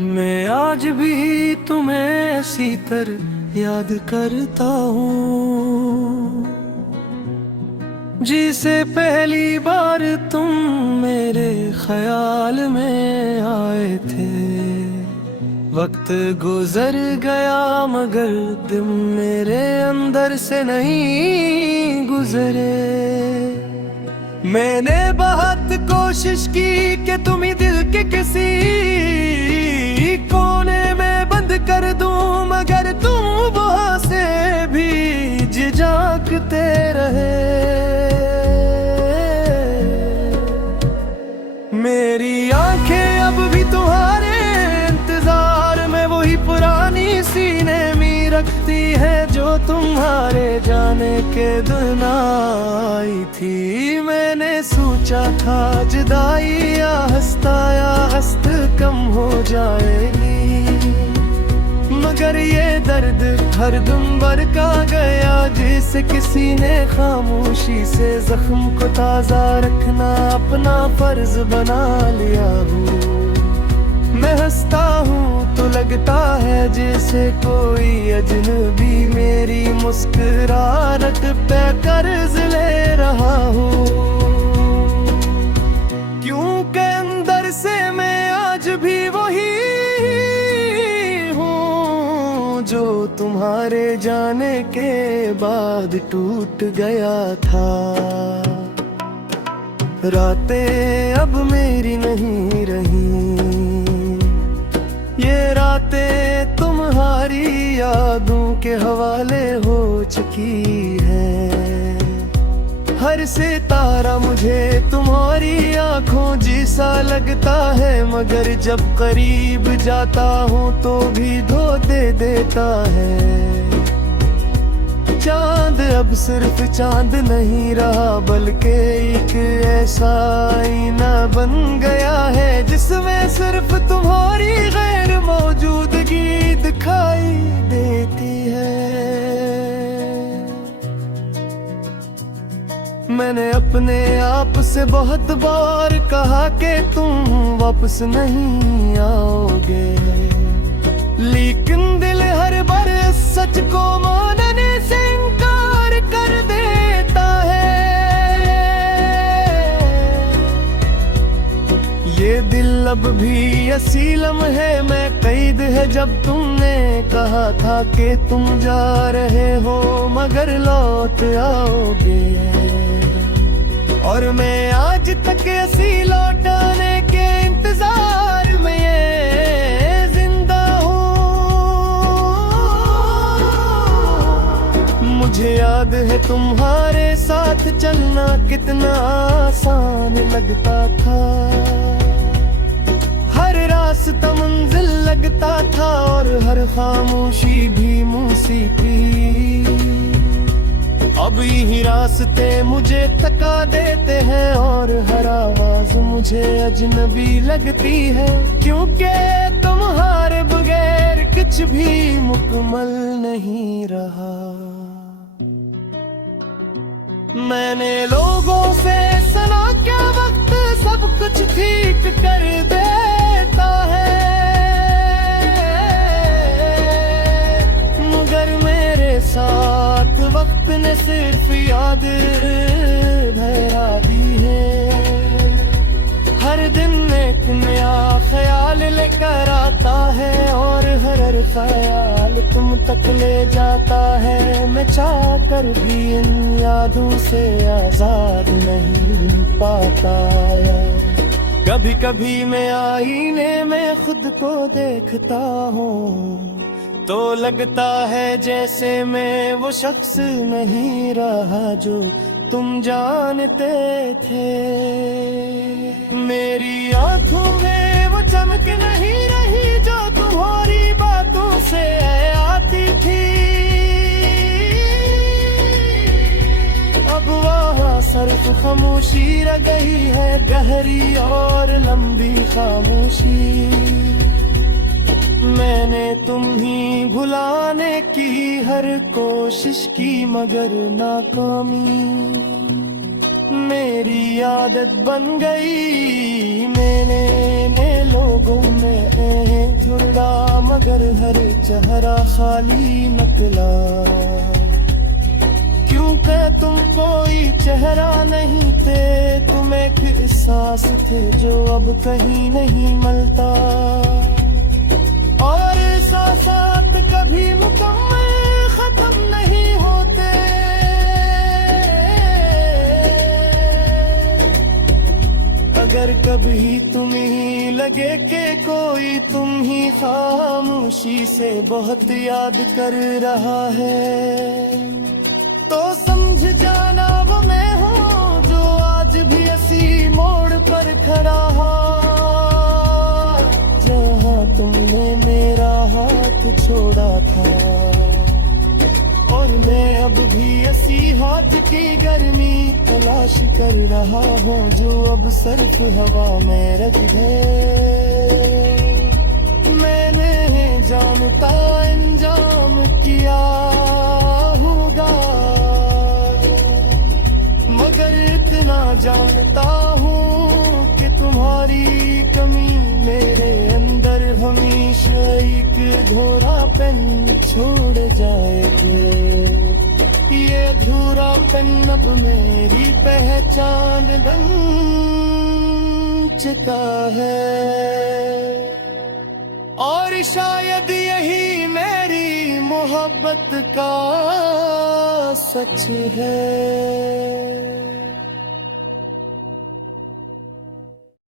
मैं आज भी तुम्हें ऐसी तरह याद करता हूँ जिसे पहली बार तुम मेरे ख्याल में आए थे। वक्त गुजर गया मगर दिन मेरे अंदर से नहीं गुजरे। मैंने बहुत कोशिश की कि तुम ही दिल के किसी कोने में बंद कर दूं, मगर तुम वहां से भी झिझकते रहे। मेरी आंखें अब भी तुम्हारे इंतजार में वही पुरानी सीने में रखती है जो तुम्हारे जाने के दिन आई थी। मैंने सोचा था जुदाई या हस्त कम हो जाएगी, मगर ये दर्द हर दम बढ़ता गया जैसे किसी ने खामोशी से जख्म को ताजा रखना अपना फर्ज बना लिया हूँ। मैं हंसता हूँ तो लगता है जैसे कोई अजनबी मेरी मुस्कुराहट पे कर्ज ले रहा हूँ, क्योंकि अंदर से मैं आज भी वही हूँ जो तुम्हारे जाने के बाद टूट गया था। रातें अब मेरी नहीं रही, ये रातें तुम्हारी यादों के हवाले हो चुकी है। हर सितारा मुझे तुम्हारी आंखों जैसा लगता है, मगर जब करीब जाता हूँ तो भी धो दे देता है। चांद अब सिर्फ चांद नहीं रहा बल्कि एक ऐसा आईना बन गया है जिसमें सिर्फ तुम्हारी गैर मौजूदगी दिखाई देती है। मैंने अपने आप से बहुत बार कहा कि तुम वापस नहीं आओगे, लेकिन दिल हर बार सच को मानने से इनकार कर देता है। ये दिल अब भी असीलम है, मैं कैद है जब तुमने कहा था कि तुम जा रहे हो मगर लौट आओगे, और मैं आज तक ऐसी लौटाने के इंतजार में ये जिंदा हूँ। मुझे याद है तुम्हारे साथ चलना कितना आसान लगता था, हर रास्ता मंजिल लगता था और हर खामोशी भी मौसीकी। अब यही रास्ते मुझे थका देते हैं और हर आवाज मुझे अजनबी लगती है, क्योंकि तुम्हारे बगैर कुछ भी मुकम्मल नहीं रहा। मैंने लोगों से सुना क्या वक्त सब कुछ ठीक कर देता है, मगर मेरे साथ वक्त ने सिर्फ याद धरा दी है। हर दिन एक नया ख्याल लेकर आता है और हर ख्याल तुम तक ले जाता है। मैं चाह कर भी इन यादों से आजाद नहीं पाता। कभी कभी मैं आईने में खुद को देखता हूँ तो लगता है जैसे मैं वो शख्स नहीं रहा जो तुम जानते थे। मेरी आंखों में वो चमक नहीं रही जो तुम्हारी बातों से आती थी। अब वहाँ सिर्फ खामोशी रह गई है, गहरी और लंबी खामोशी। मैंने तुम ही भुलाने की हर कोशिश की मगर नाकामी। मेरी आदत बन गई मैंने लोगों में थोड़ा, मगर हर चेहरा खाली निकला। क्योंकि तुम कोई चेहरा नहीं थे, तुम एक एहसास थे जो अब कहीं नहीं मिलता। और एहसासात कभी मुकम्मल खत्म नहीं होते। अगर कभी तुम्हें लगे कि कोई तुम ही खामोशी से बहुत याद कर रहा है, तो समझ जाना वो मैं हूँ जो आज भी इसी मोड़ पर खड़ा है, जहाँ तुमने मेरा हाथ छोड़ा था। और मैं अब भी इसी हाथ की गर्मी तलाश कर रहा हूँ जो अब सिर्फ हवा में रख गए। मैंने जानता इंजाम किया होगा, मगर इतना जानता हूँ कि तुम्हारी कमी मेरे अंदर हमेशा एक अधूरापन छोड़ जाएगी। ये अधूरापन अब मेरी पहचान बन चुका है। और शायद यही मेरी मोहब्बत का सच है।